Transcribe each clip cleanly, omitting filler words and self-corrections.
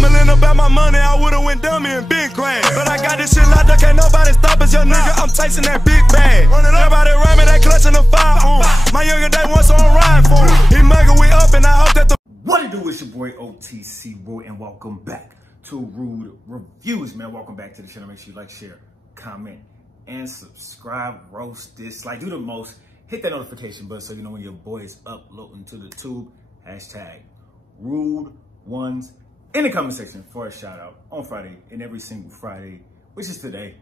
Stumbling about my money, I would've went dummy and been grand. But I got this shit locked up, can't nobody stop us, young nigga. I'm chasing that big bag. Everybody around me, they clutching the fire. My younger day once, so I'm riding for him. He mugging, we up, and I hope that the. What it do? It's your boy OTC Roy, and welcome back to Rude Reviews, man. Welcome back to the channel. Make sure you like, share, comment, and subscribe. Roast, dislike, do the most. Hit that notification button so you know when your boy is uploading to the tube. Hashtag Rude Ones in the comment section for a shout out on Friday and every single Friday, which is today.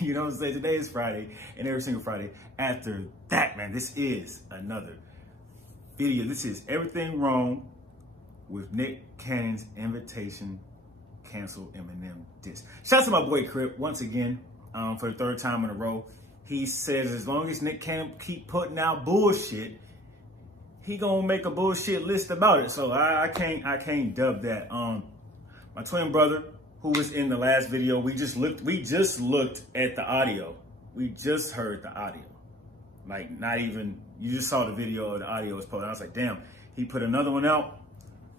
You know what I'm saying? Today is Friday and every single Friday after that, man. This is another video. This is Everything Wrong with Nick Cannon's Invitation Cancel Eminem Diss. Shout out to my boy Crip once again for the third time in a row. He says as long as Nick Cannon keep putting out bullshit, he gonna make a bullshit list about it. So I can't dub that. My twin brother, who was in the last video, we just looked at the audio. We just heard the audio. Like, not even, you just saw the video, the audio was posted. I was like, damn, he put another one out.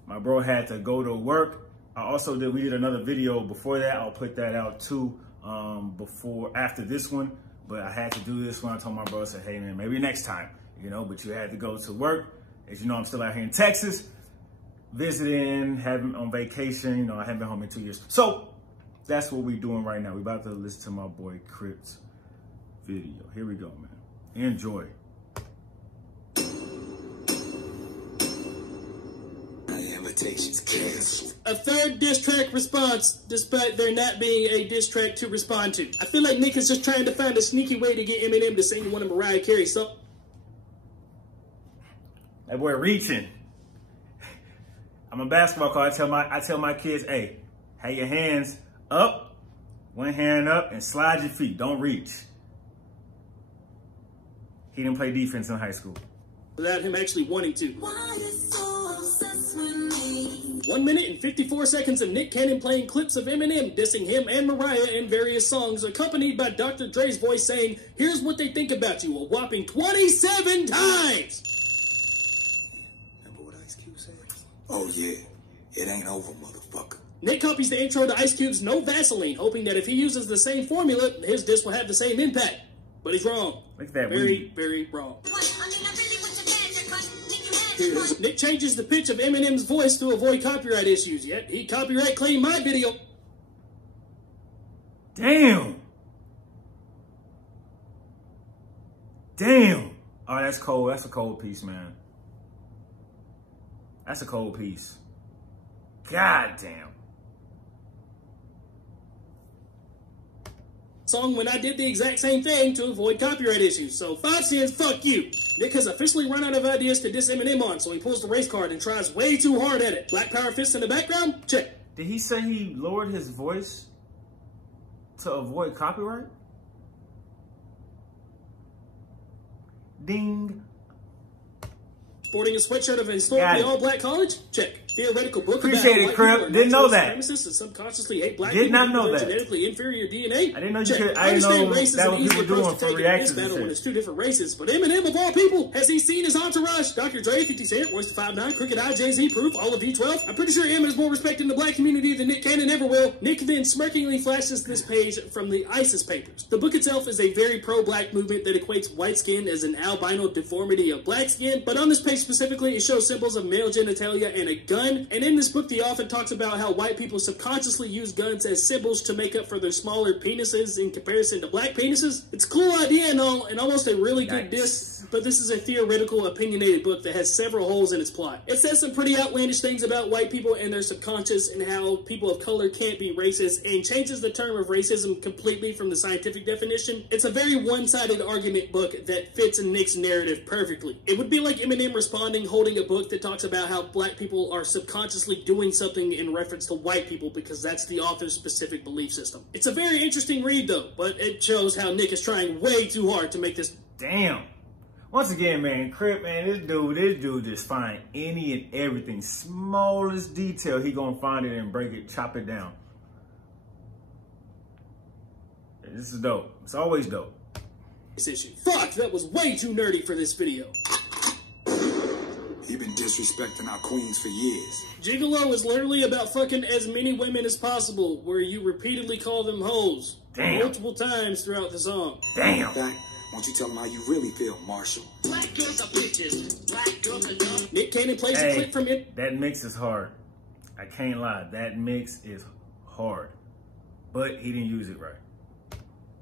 My bro had to go to work. We did another video before that. I'll put that out too, after this one. But I had to do this one. I told my bro, I said, hey man, maybe next time, you know, but you had to go to work. As you know, I'm still out here in Texas, visiting, having on vacation. You know, I haven't been home in 2 years. So that's what we're doing right now. We're about to listen to my boy Crip's video. Here we go, man. Enjoy. Invitations canceled. A third diss track response, despite there not being a diss track to respond to. I feel like Nick is just trying to find a sneaky way to get Eminem to sing one of Mariah Carey's songs. That boy reaching. I'm a basketball coach. I tell my kids, hey, have your hands up, one hand up, and slide your feet. Don't reach. He didn't play defense in high school. Without him actually wanting to. Why you so obsessed with me? 1 minute and 54 seconds of Nick Cannon playing clips of Eminem dissing him and Mariah in various songs, accompanied by Dr. Dre's voice saying, here's what they think about you, a whopping 27 times! Remember what Ice Cube said? Oh yeah, it ain't over, motherfucker. Nick copies the intro to Ice Cube's No Vaseline, hoping that if he uses the same formula, his diss will have the same impact. But he's wrong. Look at that. Very wrong. Nick changes the pitch of Eminem's voice to avoid copyright issues, yet he copyright claimed my video. Damn. Damn. Oh, that's cold. That's a cold piece, man. That's a cold piece. God damn. Song when I did the exact same thing to avoid copyright issues. So 5 cents, fuck you. Nick has officially run out of ideas to diss Eminem on, so he pulls the race card and tries way too hard at it. Black Power fist in the background? Check. Did he say he lowered his voice to avoid copyright? Ding. Sporting a sweatshirt of a historically all-black college? Check. Theoretical book Appreciate it, Crip. Didn't know that. And subconsciously hate black Did people not know that. Genetically inferior DNA. I didn't know Check. you could. I didn't know racism that was people doing for reactions. Battle when it's two different races, but Eminem of all people, has he seen his entourage? Dr. Dre, 50 Cent, Royce the 5'9", Crooked Eye, Jay-Z, Proof, all of V12. I'm pretty sure Eminem is more respected in the black community than Nick Cannon ever will. Nick then smirkingly flashes this page from the ISIS papers. The book itself is a very pro-black movement that equates white skin as an albino deformity of black skin, but on this page specifically, it shows symbols of male genitalia and a gun. And in this book, the author talks about how white people subconsciously use guns as symbols to make up for their smaller penises in comparison to black penises. It's a cool idea and all, and almost a really good diss, but this is a theoretical, opinionated book that has several holes in its plot. It says some pretty outlandish things about white people and their subconscious and how people of color can't be racist, and changes the term of racism completely from the scientific definition. It's a very one-sided argument book that fits in Nick's narrative perfectly. It would be like Eminem responding holding a book that talks about how black people are subconsciously doing something in reference to white people because that's the author's specific belief system. It's a very interesting read though, but it shows how Nick is trying way too hard to make this. Damn. Once again, man, Crip, man, this dude just find any and everything, smallest detail, he gonna find it and break it, chop it down. This is dope. It's always dope. This issue. Fuck, that was way too nerdy for this video. He been dissing disrespecting our queens for years. Gigolo is literally about fucking as many women as possible, where you repeatedly call them hoes. Damn. Multiple times throughout the song. Damn. In fact, won't you tell them how you really feel, Marshall? Black girls are bitches. Black girls are dumb. Nick Cannon plays a clip from it. That mix is hard. I can't lie. That mix is hard. But he didn't use it right.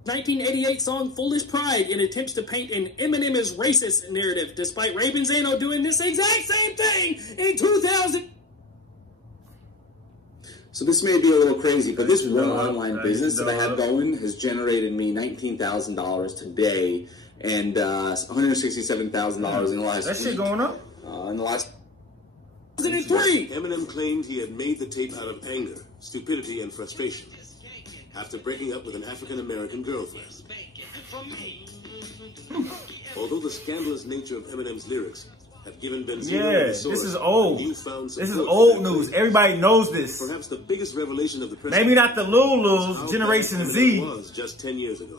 1988 song Foolish Pride in attempts to paint an Eminem as racist narrative, despite Ray Benzino doing this exact same thing in 2000. So this may be a little crazy, but this one online business that I have going has generated me $19,000 today and $167,000 in the last That shit going up? in the last 2003. Eminem claimed he had made the tape out of anger, stupidity, and frustration after breaking up with an African-American girlfriend. Although the scandalous nature of Eminem's lyrics have given Benzino This is old. This is old news. Everybody knows this. Perhaps the biggest revelation of the press. Maybe not the Lulus, Generation Z. Was just 10 years ago.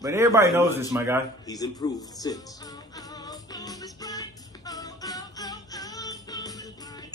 But everybody knows this, my guy. He's improved since.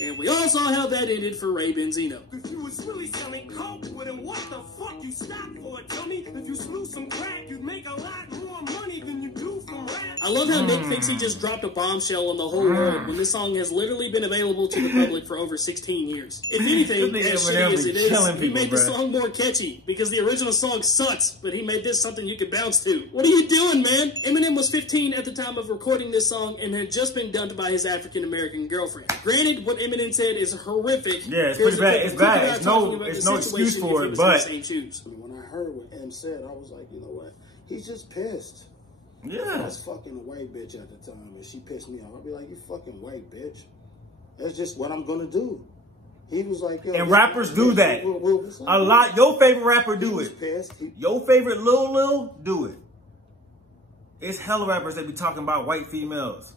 And we all saw how that ended for Ray Benzino. If you was really selling coke, well then what the fuck you stop for, dummy? If you slew some crack, you'd make a lot more money than you do from rap. I love how Nick thinks he just dropped a bombshell on the whole world when this song has literally been available to the public for over 16 years. If anything, as shitty as it is, he made the song more catchy because the original song sucks, but he made this something you could bounce to. What are you doing, man? Eminem was 15 at the time of recording this song and had just been dumped by his African-American girlfriend. Granted, what Eminem said is horrific. Yeah, it's pretty bad. It's bad. It's no excuse for it, but when I heard what M said, I was like, you know what? He's just pissed. yeah. I was fucking a white bitch at the time, and she pissed me off. I'd be like, you fucking white bitch. That's just what I'm gonna do. He was like, yo, And rappers do that. A lot. Your favorite rapper do it. Your favorite Lil do it. It's hella rappers that be talking about white females.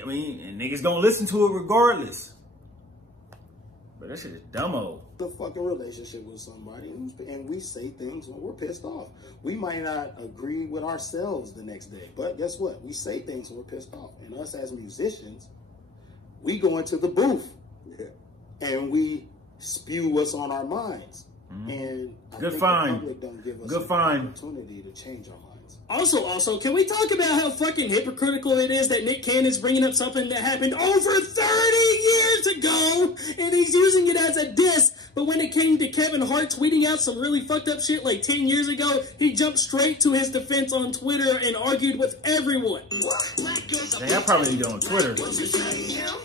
I mean, and niggas gonna listen to it regardless. But that shit is dumb-o. The fucking relationship with somebody, and we say things when we're pissed off. We might not agree with ourselves the next day, but guess what? We say things when we're pissed off. And us as musicians, we go into the booth and we spew what's on our minds. And I think the public don't give us an opportunity to change our minds. Also, can we talk about how fucking hypocritical it is that Nick Cannon's bringing up something that happened over 30 years ago, and he's using it as a diss, but when it came to Kevin Hart tweeting out some really fucked up shit like 10 years ago, he jumped straight to his defense on Twitter and argued with everyone. Dang, I probably need it on Twitter.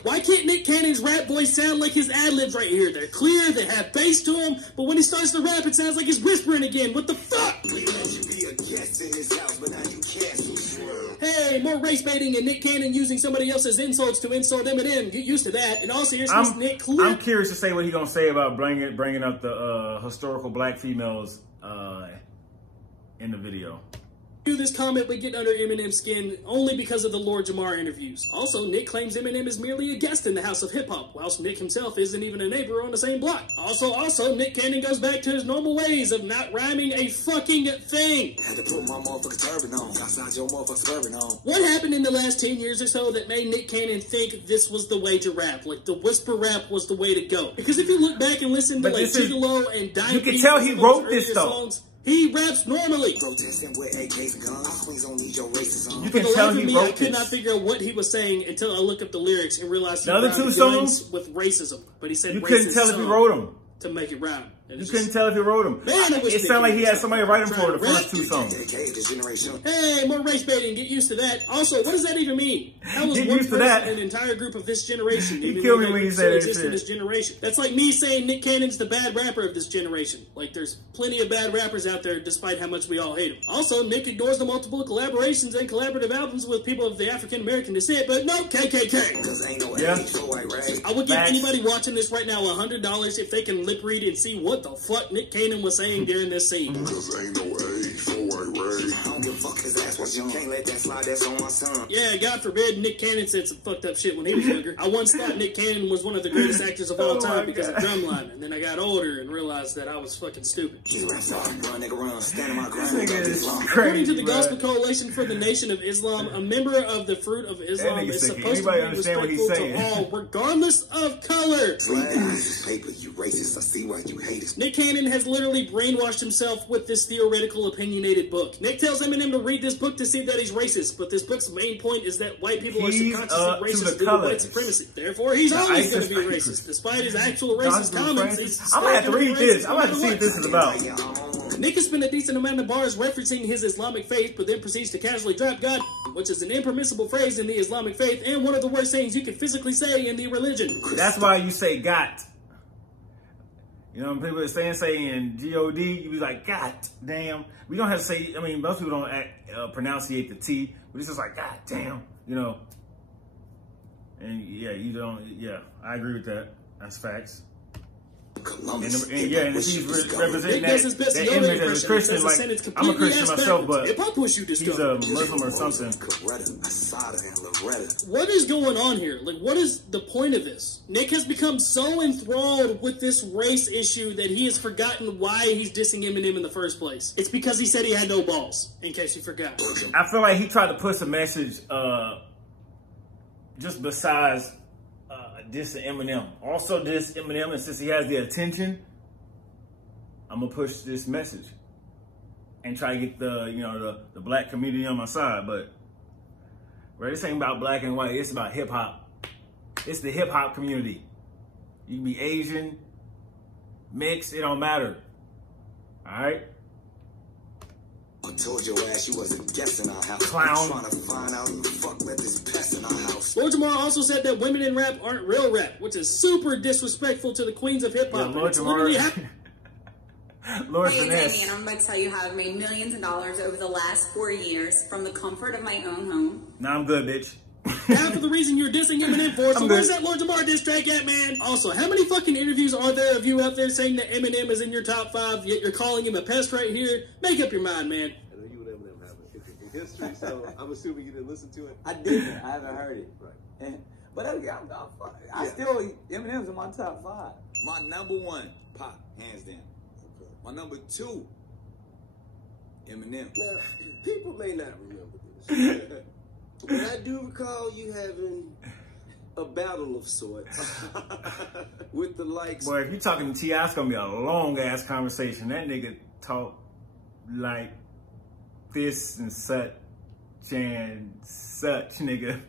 Why can't Nick Cannon's rap voice sound like his ad-libs right here? They're clear, they have bass to them, but when he starts to rap, it sounds like he's whispering again. What the fuck? Hey, more race baiting and Nick Cannon using somebody else's insults to insult Eminem. Get used to that. In all seriousness, Nick, I'm curious to say what he's gonna say about bringing up the historical black females in the video. This comment would get under Eminem's skin only because of the Lord Jamar interviews. Also, Nick claims Eminem is merely a guest in the House of Hip Hop, whilst Nick himself isn't even a neighbor on the same block. Also, Nick Cannon goes back to his normal ways of not rhyming a fucking thing. Had to put my motherfucking turban on. Outside your motherfucking turban on. What happened in the last 10 years or so that made Nick Cannon think this was the way to rap? Like, the whisper rap was the way to go? Because if you look back and listen to, like, Gigolo and Dime, you can tell he wrote this, though. He raps normally. Protesting with AKs and guns. Queens don't need your racism. You can tell he wrote I could not figure out what he was saying until I looked up the lyrics and realized the other two songs with racism. But he said you couldn't tell if he wrote them to make it rhyme. You couldn't tell if he wrote them. It sounded like he had somebody write them for the first two songs. Hey, more race baiting. Get used to that. Also, what does that even mean? How is one person an entire group of this generation? He killed me when he said that shit. This generation. That's like me saying Nick Cannon's the bad rapper of this generation. Like, there's plenty of bad rappers out there, despite how much we all hate him. Also, Nick ignores the multiple collaborations and collaborative albums with people of the African American descent, but no KKK. Yeah. I would give anybody watching this right now $100 if they can lip read and see what the fuck Nick Cannon was saying during this scene. Cause ain't no age for white I don't give a fuck his ass was young. Can't let that slide, that's on my son. Yeah, God forbid Nick Cannon said some fucked up shit when he was younger. I once thought Nick Cannon was one of the greatest actors of all time because of Drumline, and then I got older and realized that I was fucking stupid. According to the Gospel Coalition for the Nation of Islam, a member of the Fruit of Islam is supposed to be respectful to all, regardless of color. Paper, you racist. I see why you hate us. Nick Cannon has literally brainwashed himself with this theoretical, opinionated book. Nick tells Eminem to read this book to see that he's racist, but this book's main point is that white people are subconsciously racist due to white supremacy. Therefore, he's always going to be racist, despite his actual racist comments. I'm gonna have to read this. I'm gonna have to see what this is about. Nick has spent a decent amount of bars referencing his Islamic faith, but then proceeds to casually drop God, which is an impermissible phrase in the Islamic faith and one of the worst things you can physically say in the religion. That's why you say "got." You know, when people are saying G-O-D, you be like, God damn. We don't have to say, I mean, most people don't pronunciate the T, but it's just like, God damn, you know. And yeah, you don't, yeah, I agree with that. That's facts. Columbus. And he's representing Nick does his best that Yoda image as a impression. Christian. Like, I'm a Christian myself, but if I push you, he's a Muslim or something. What is going on here? Like, what is the point of this? Nick has become so enthralled with this race issue that he has forgotten why he's dissing Eminem in the first place. It's because he said he had no balls, in case you forgot. I feel like he tried to push a message just besides diss Eminem. Also diss Eminem, and since he has the attention, I'm gonna push this message and try to get the black community on my side. But bro, this ain't about black and white, it's about hip hop. It's the hip hop community. You can be Asian, mixed, it don't matter. Alright? I told your ass you wasn't guessing our house. Clown. Trying to find out who the fuck let this pest in our house. Lord Jamar also said that women in rap aren't real rap, which is super disrespectful to the queens of hip hop. Yeah, Lord Jamar. Lord Hey, Finesse. it's Amy, and I'm about to tell you how I've made millions of dollars over the last 4 years from the comfort of my own home. Nah, I'm good, bitch. Half of the reason you're dissing Eminem for, so where's that Lord Jamar diss track at, man? Also, how many fucking interviews are there of you out there saying that Eminem is in your top 5, yet you're calling him a pest right here? Make up your mind, man. I know you and Eminem have a interesting history, so I'm assuming you didn't listen to it. I didn't. I haven't heard it. Right. But I still, Eminem's in my top 5. My number 1, Pop, hands down. Okay. My number 2, Eminem. Now, people may not remember this. But I do recall you having a battle of sorts with the likes. Boy, if you're talking to T.I., it's gonna be a long ass conversation. That nigga talk like this and such, nigga.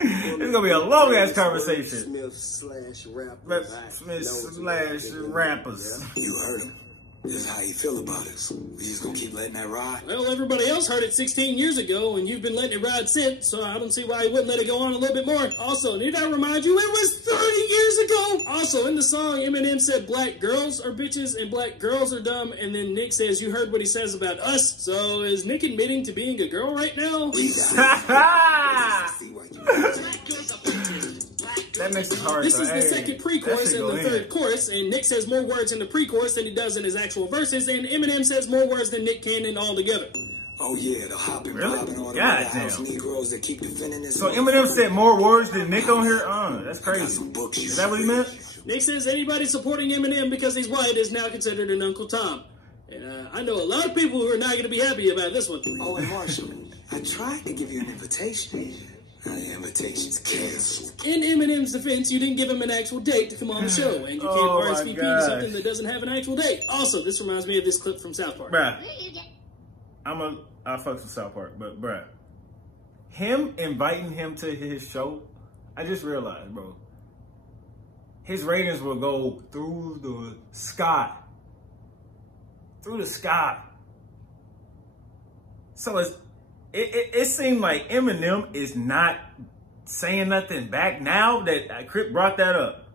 It's gonna be a long ass conversation. Smith/rappers. You heard him. This is how you feel about us. We just gonna keep letting that ride? Well, everybody else heard it 16 years ago, and you've been letting it ride since, so I don't see why you wouldn't let it go on a little bit more. Also, need I remind you, it was 30 years ago! Also, in the song, Eminem said black girls are bitches and black girls are dumb, and then Nick says, you heard what he says about us, so is Nick admitting to being a girl right now? That makes it hard. This is the second pre-chorus and the third chorus, and Nick says more words in the pre-chorus than he does in his actual verses, and Eminem says more words than Nick Cannon altogether. Oh yeah, the hopping, really? popping, all the house Negroes that keep defending this. So Eminem said more words than Nick on here? That's crazy. Is that what he meant? Nick says anybody supporting Eminem because he's white is now considered an Uncle Tom. And I know a lot of people who are not going to be happy about this one. Oh, and Marshall, I tried to give you an invitation. The invitation's canceled. In Eminem's defense, you didn't give him an actual date to come on the show, and you can't RSVP to something that doesn't have an actual date. Also, this reminds me of this clip from South Park. Bruh, I fucks with South Park, but bruh, him inviting him to his show, I just realized, bro, his ratings will go through the sky. Through the sky. So it seemed like Eminem is not saying nothing back now that Crip brought that up.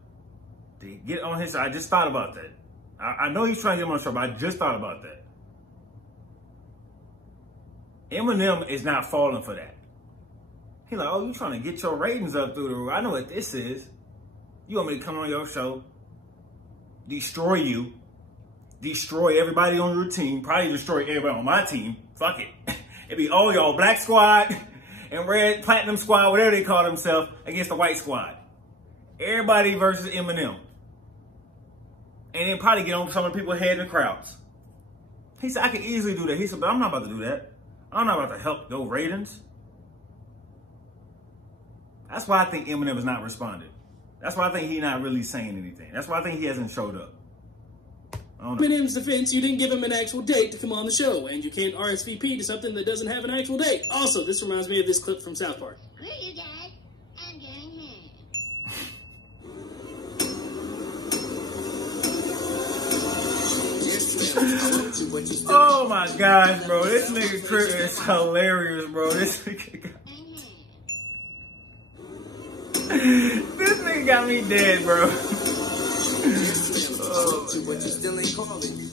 To get on his, I just thought about that. I know he's trying to get him on the show, but I just thought about that. Eminem is not falling for that. He's like, oh, you trying to get your ratings up through the roof. I know what this is. You want me to come on your show, destroy you, destroy everybody on your team, probably destroy everybody on my team. Fuck it. It'd be all y'all black squad and red platinum squad, whatever they call themselves, against the white squad. Everybody versus Eminem. And then probably get on some of the people's head in the crowds. He said, I could easily do that. He said, but I'm not about to do that. I'm not about to help those ratings. That's why I think Eminem has not responded. That's why I think he's not really saying anything. That's why I think he hasn't showed up. Eminem's defense, you didn't give him an actual date to come on the show, and you can't RSVP to something that doesn't have an actual date. Also, this reminds me of this clip from South Park. Screw you guys, I'm going home. Oh my gosh, bro. This nigga Crip is hilarious, bro. This nigga got me dead, bro.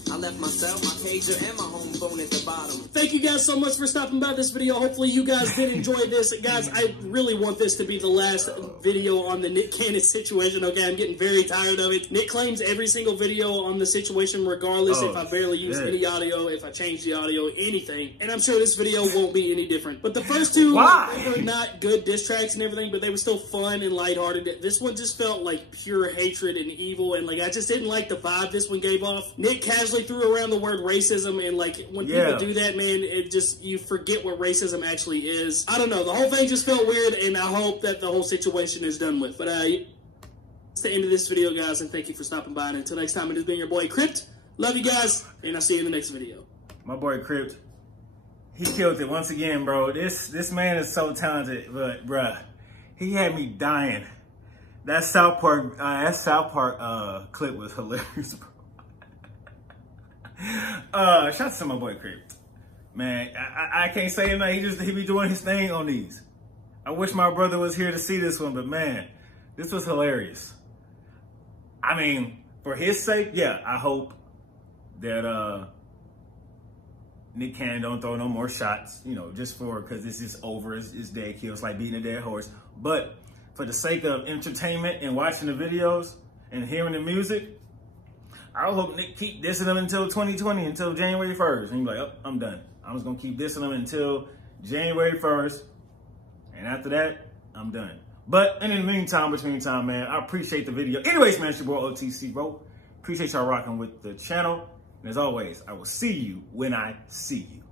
I left myself, my pager, and my home phone at the bottom. Thank you guys so much for stopping by this video. Hopefully you guys did enjoy this. Guys, I really want this to be the last video on the Nick Cannon situation. Okay, I'm getting very tired of it. Nick claims every single video on the situation, regardless if I barely use any audio, if I change the audio, anything. And I'm sure this video won't be any different. But the first two were not good diss tracks and everything, but they were still fun and lighthearted. This one just felt like pure hatred and evil, and like I just didn't like the vibe this one gave off. Nick casually threw around the word racism, and like when people do that, man, it just, you forget what racism actually is. I don't know, the whole thing just felt weird, and I hope that the whole situation is done with. But it's the end of this video, guys, and thank you for stopping by. And until next time, it has been your boy Crypt. Love you guys, and I'll see you in the next video. My boy Crypt, he killed it once again, bro. This man is so talented, but bruh, he had me dying. That South Park clip was hilarious, bro. Shout out to my boy Crypt. Man, I can't say enough. He be doing his thing on these. I wish my brother was here to see this one, but man, this was hilarious. I mean, for his sake, yeah, I hope that Nick Cannon don't throw no more shots, you know, just because this is over, it's dead kill. It's like beating a dead horse. But for the sake of entertainment and watching the videos and hearing the music, I hope Nick keep dissing them until 2020, until January 1st. And he's like, oh, I'm done. I'm just going to keep dissing them until January 1st. And after that, I'm done. But in the meantime, man, I appreciate the video. Anyways, man, it's your boy OTC, bro. Appreciate y'all rocking with the channel. And as always, I will see you when I see you.